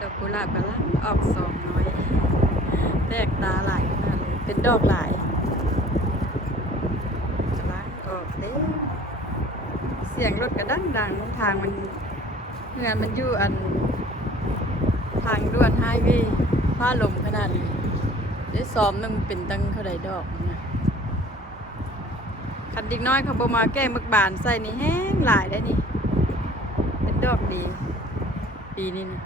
ดอกกุหลาบกำลังออกสองน้อยแตกตาหลายขนาดเลยเป็นดอกหลายกำลังออกเด้เสียงรถกระดังทางมันเงินมันอยู่อันทางด่วนไฮเวย์ฟ้าลมขนาดนี้ได้ซ้อมนึงเป็นตั้งเท่าไรดอกนะคันเด็กน้อยเขาบอมาแก้มึกบานใส่นี่แห้งหลายได้นี่เป็นดอกดีปีนี้นะ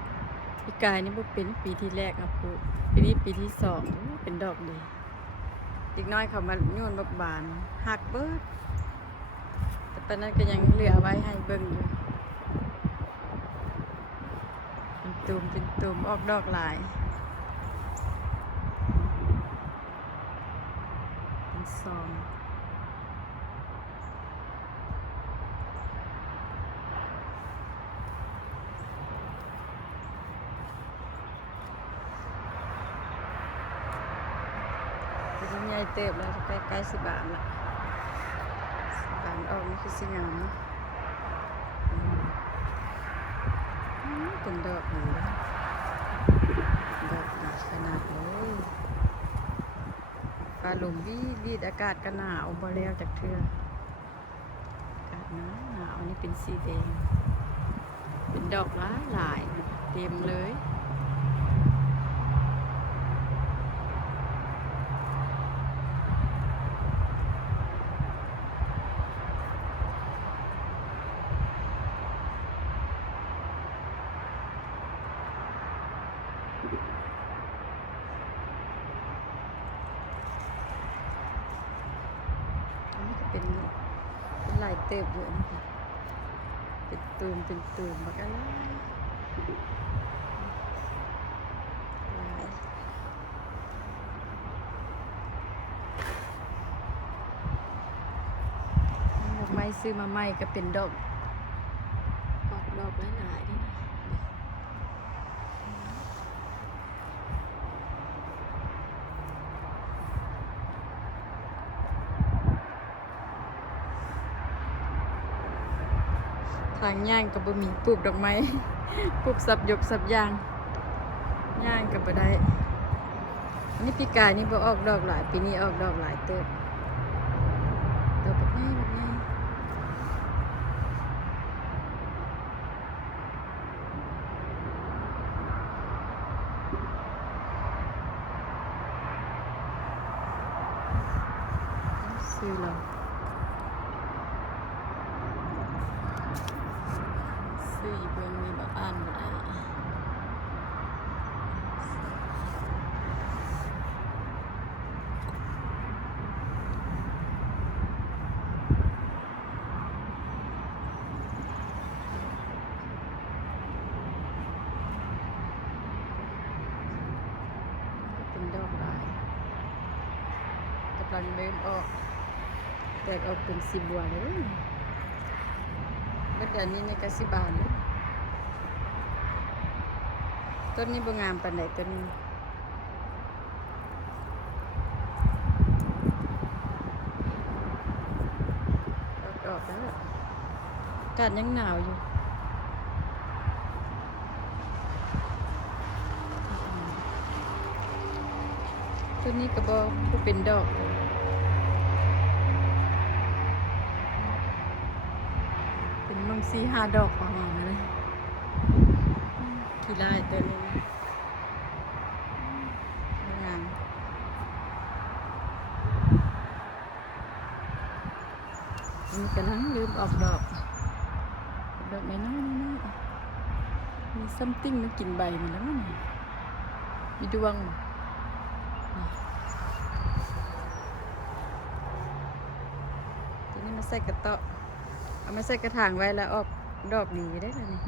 ปีกายนี่บ่เป็นปีที่แรกครับพูดปีนี้ปีที่สองเป็นดอกดีเด็กน้อยเขามาโยนมึกบานหักเบิดแต่ตอนนั้นก็ยังเหลือไว้ให้เบิ่งอยู่เป็นตุ่มออกดอกหลายเป็นซองเป็นใหญ่เติบแล้วใกล้ๆ10 บาทละ10 บาทออกนี่คือสิงามเนาะเป็นดอกอยู่นะดอกดีขนาดเลยฟ้าลมวีดอากาศก็หนาวบ่แล้วจากเทื่ออากาศหนาวนี่เป็นสีแดงเป็นดอกหลายเต็มเลยเป็นลายเติบอยู่นะคะเป็นตูมบักอะไรลายดอกไม้ซื้อมาใหม่ก็เป็นดอกออกดอกหลายๆนี่นะทางย่างกับบะหมี่ปลูกดอกไม้ ปลูกสับยกสับยางย่างกับบ่ได้นี่ปีกายนี่บ่ออกดอกหลายปีนี้ออกดอกหลายเติบดอกแบบนี้ซื้อเราซื้อเบิ่งมีบ่อ่านบ่ได้เป็นดอกหลายกำลังเริ่มออกแตกออกเป็นสีบัวเลยเมื่อเดือนนี้ในกสิบาลเลยต้นนี้บ่งามปานใดต้นนี้ออกแล้วอากาศยังหนาวอยู่ต้นนี้ก็บ่เป็นดอกเป็นมัง4-5 ดอกประมาณนั้นเลยกี่ลายตัวนี้งามอันนี้กำลังลืมออกดอกไม่น้อยมีซัมติงมันกินใบมันแล้วนี่มีดวงทีนี้มาใส่กระเตาะเอามาใส่กระถางไว้แล้วออกดอกดีได้เลยนี่